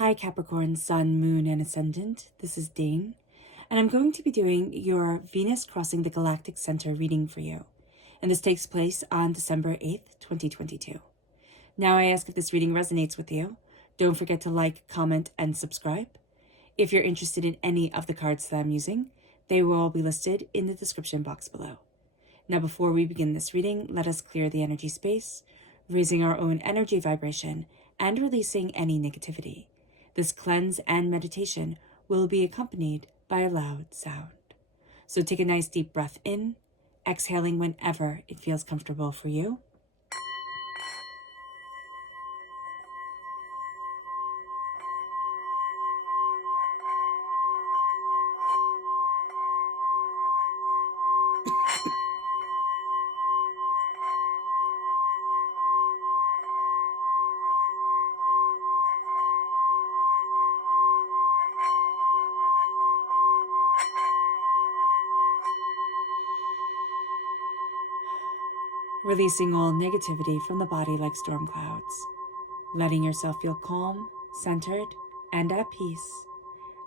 Hi Capricorn, Sun, Moon, and Ascendant. This is Dane, and I'm going to be doing your Venus crossing the Galactic Center reading for you. And this takes place on December 8th, 2022. Now I ask if this reading resonates with you. Don't forget to like, comment, and subscribe. If you're interested in any of the cards that I'm using, they will all be listed in the description box below. Now before we begin this reading, let us clear the energy space, raising our own energy vibration and releasing any negativity. This cleanse and meditation will be accompanied by a loud sound. So take a nice deep breath in, exhaling whenever it feels comfortable for you. Releasing all negativity from the body like storm clouds, letting yourself feel calm, centered, and at peace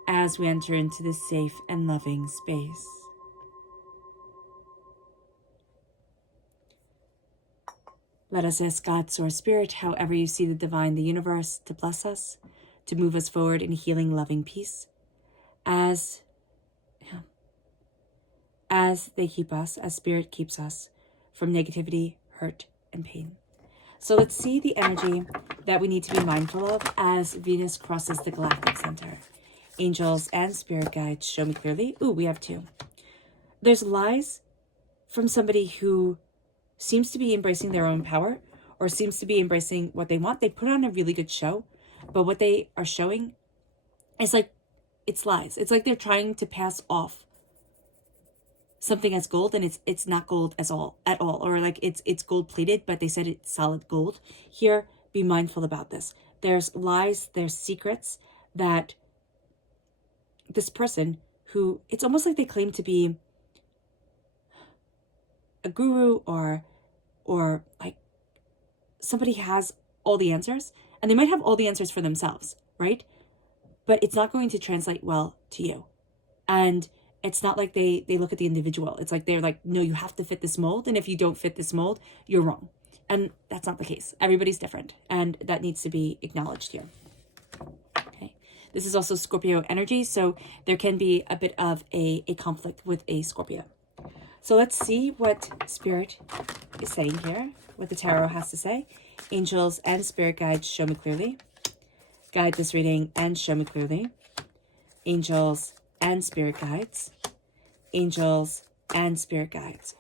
as we enter into this safe and loving space. Let us ask God, Source Spirit, however you see the divine, the universe, to bless us, to move us forward in healing, loving peace, as they keep us, as Spirit keeps us from negativity, hurt, and pain. So let's see the energy that we need to be mindful of as Venus crosses the galactic center. Angels and spirit guides, show me clearly. Ooh, we have two. There's lies from somebody who seems to be embracing their own power or seems to be embracing what they want. They put on a really good show, but what they are showing is like, it's lies. It's like they're trying to pass off something as gold, and it's not gold at all, or like it's gold plated, but they said it's solid gold. Here, be mindful about this. There's lies, there's secrets that this person who, it's almost like they claim to be a guru or like somebody has all the answers, and they might have all the answers for themselves, right? But it's not going to translate well to you. And it's not like they look at the individual. It's like they're like, no, you have to fit this mold. And if you don't fit this mold, you're wrong. And that's not the case. Everybody's different. And that needs to be acknowledged here. Okay. This is also Scorpio energy. So there can be a bit of a conflict with a Scorpio. So let's see what Spirit is saying here, what the tarot has to say. Angels and spirit guides, show me clearly. Guide this reading and show me clearly. Angels and spirit guides, angels and spirit guides.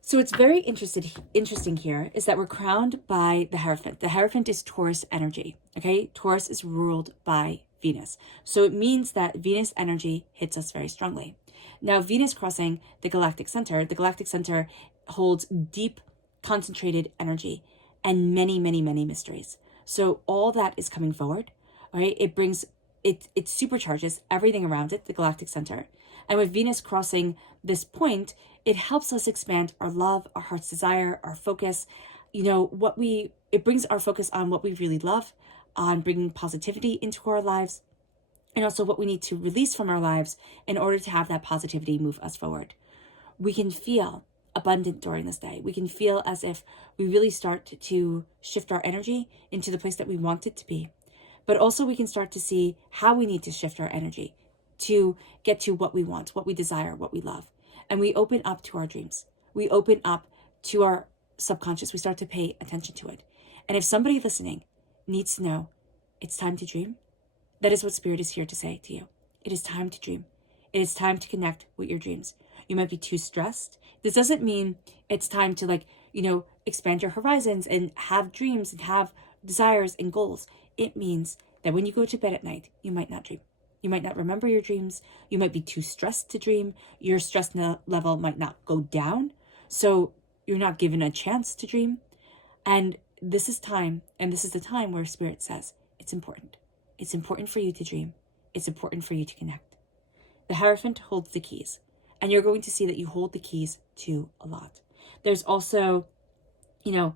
So it's very interesting here is that we're crowned by the Hierophant. The Hierophant is Taurus energy, okay? Taurus is ruled by Venus. So it means that Venus energy hits us very strongly. Now, Venus crossing the galactic center holds deep, concentrated energy and many, many, many mysteries. So all that is coming forward, right? It supercharges everything around it, the galactic center. And with Venus crossing this point, it helps us expand our love, our heart's desire, our focus, it brings our focus on what we really love, on bringing positivity into our lives, and also what we need to release from our lives in order to have that positivity move us forward. We can feel abundant during this day. We can feel as if we really start to shift our energy into the place that we want it to be. But also we can start to see how we need to shift our energy to get to what we want, what we desire, what we love. And we open up to our dreams. We open up to our subconscious. We start to pay attention to it. And if somebody listening needs to know it's time to dream, that is what Spirit is here to say to you. It is time to dream. It is time to connect with your dreams. You might be too stressed. This doesn't mean it's time to expand your horizons and have dreams and have desires and goals. It means that when you go to bed at night, you might not dream. You might not remember your dreams. You might be too stressed to dream. Your stress level might not go down. So you're not given a chance to dream. And this is the time where Spirit says, it's important. It's important for you to dream. It's important for you to connect. The Hierophant holds the keys. And you're going to see that you hold the keys to a lot. There's also You know,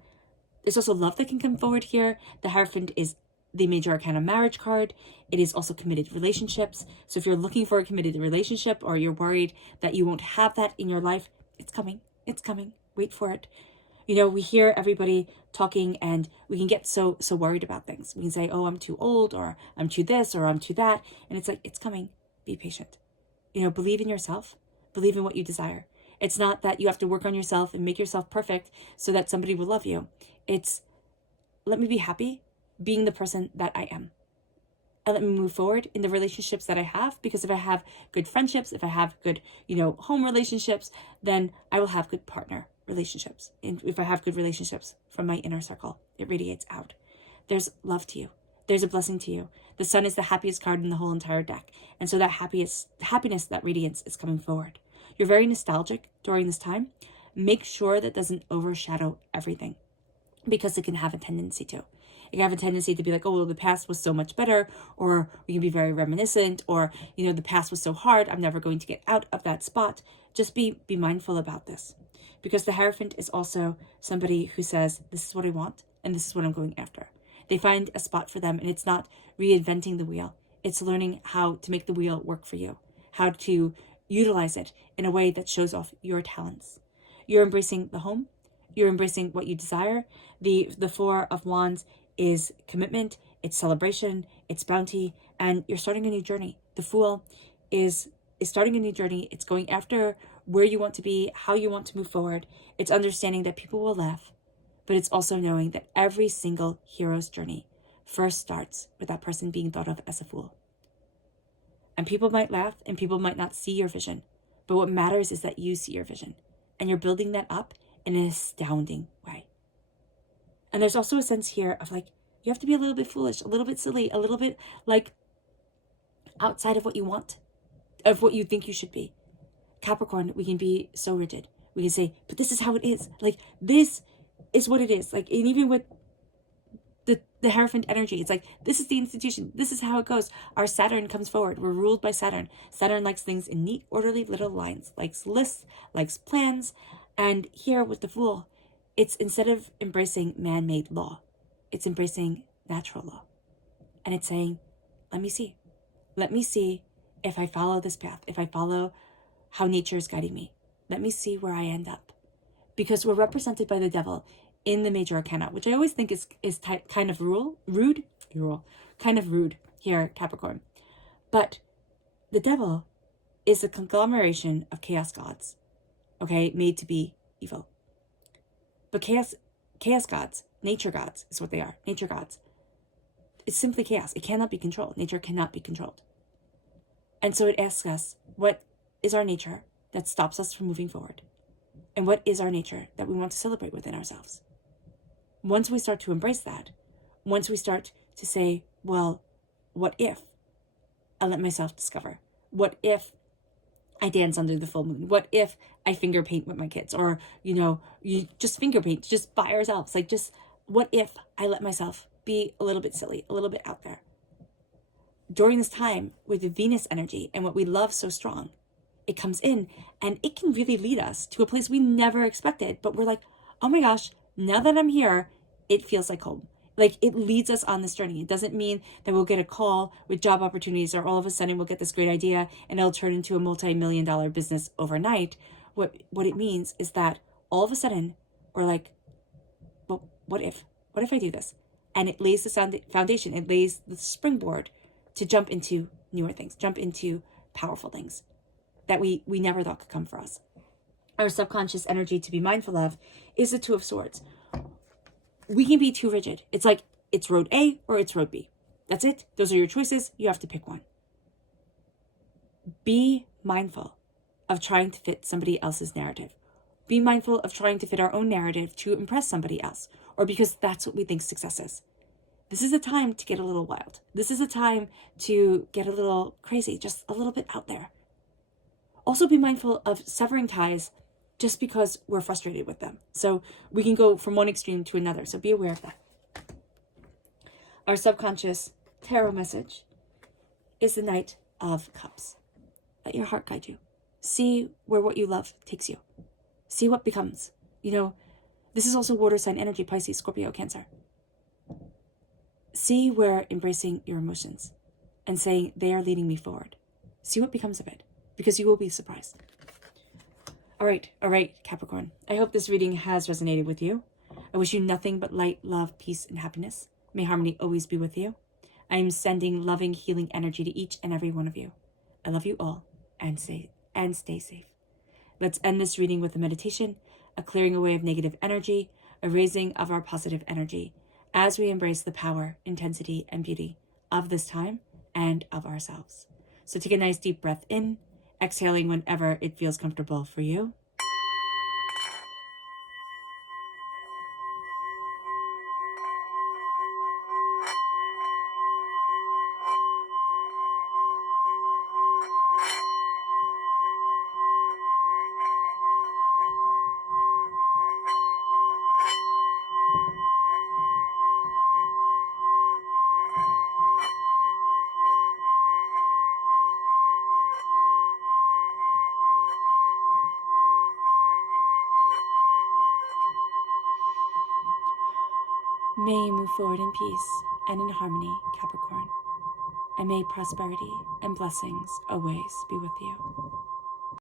there's also love that can come forward here. The Hierophant is the major arcana marriage card. It is also committed relationships. So if you're looking for a committed relationship, or you're worried that you won't have that in your life, it's coming. It's coming. Wait for it. You know, we hear everybody talking, and we can get so worried about things. We can say, oh, I'm too old, or I'm too this, or I'm too that. And it's like, it's coming. Be patient. You know, believe in yourself. Believe in what you desire. It's not that you have to work on yourself and make yourself perfect so that somebody will love you. It's, let me be happy being the person that I am. And let me move forward in the relationships that I have, because if I have good friendships, if I have good, home relationships, then I will have good partner relationships. And if I have good relationships from my inner circle, it radiates out. There's love to you. There's a blessing to you. The sun is the happiest card in the whole entire deck. And so that happiness, that radiance is coming forward. You're very nostalgic during this time. Make sure that doesn't overshadow everything, because it can have a tendency to. It can have a tendency to be like, oh, well, the past was so much better, or we can be very reminiscent, or, the past was so hard, I'm never going to get out of that spot. Just be mindful about this, because the Hierophant is also somebody who says, this is what I want, and this is what I'm going after. They find a spot for them, and it's not reinventing the wheel. It's learning how to make the wheel work for you, how to utilize it in a way that shows off your talents. You're embracing the home. You're embracing what you desire. The Four of Wands is commitment, it's celebration, it's bounty, and you're starting a new journey. The Fool is starting a new journey. It's going after where you want to be, how you want to move forward. It's understanding that people will laugh, but it's also knowing that every single hero's journey first starts with that person being thought of as a fool. And people might laugh, and people might not see your vision, but what matters is that you see your vision, and you're building that up in an astounding way. And there's also a sense here of like, you have to be a little bit foolish, a little bit silly, a little bit like outside of what you want, of what you think you should be. Capricorn, we can be so rigid. We can say, but this is how it is. Like, this is what it is. Like, and even with the Hierophant energy, it's like, this is the institution. This is how it goes. Our Saturn comes forward. We're ruled by Saturn. Saturn likes things in neat, orderly little lines, likes lists, likes plans. And here with the Fool, it's instead of embracing man-made law, it's embracing natural law. And it's saying, let me see. Let me see if I follow this path, if I follow how nature is guiding me. Let me see where I end up. Because we're represented by the devil in the major arcana, which I always think is kind of rude here, Capricorn. But the devil is a conglomeration of chaos gods, okay, made to be evil. But chaos gods, nature gods is what they are. Nature gods. It's simply chaos. It cannot be controlled. Nature cannot be controlled. And so it asks us, what is our nature that stops us from moving forward? And what is our nature that we want to celebrate within ourselves? Once we start to embrace that, once we start to say, well, what if I let myself discover? What if I dance under the full moon? What if I finger paint with my kids? Or, you just finger paint just by ourselves. Like, just what if I let myself be a little bit silly, a little bit out there? During this time with the Venus energy and what we love so strong, it comes in and it can really lead us to a place we never expected. But we're like, oh my gosh, now that I'm here, it feels like home. Like, it leads us on this journey. It doesn't mean that we'll get a call with job opportunities, or all of a sudden we'll get this great idea and it'll turn into a multi-million-dollar business overnight. What it means is that all of a sudden we're like, well, what if I do this? And it lays the foundation. It lays the springboard to jump into newer things, jump into powerful things that we never thought could come for us. Our subconscious energy to be mindful of is the Two of Swords. We can be too rigid. It's like, it's road A or it's road B. That's it. Those are your choices. You have to pick one. Be mindful of trying to fit somebody else's narrative. Be mindful of trying to fit our own narrative to impress somebody else, or because that's what we think success is. This is a time to get a little wild. This is a time to get a little crazy, just a little bit out there. Also be mindful of severing ties just because we're frustrated with them. So we can go from one extreme to another. So be aware of that. Our subconscious tarot message is the Knight of Cups. Let your heart guide you. See where what you love takes you. See what becomes. This is also water sign energy, Pisces, Scorpio, Cancer. See where embracing your emotions and saying they are leading me forward. See what becomes of it, because you will be surprised. All right, Capricorn. I hope this reading has resonated with you. I wish you nothing but light, love, peace, and happiness. May harmony always be with you. I am sending loving, healing energy to each and every one of you. I love you all, and stay safe. Let's end this reading with a meditation, a clearing away of negative energy, a raising of our positive energy, as we embrace the power, intensity, and beauty of this time and of ourselves. So take a nice deep breath in, exhaling whenever it feels comfortable for you. May you move forward in peace and in harmony, Capricorn. And may prosperity and blessings always be with you.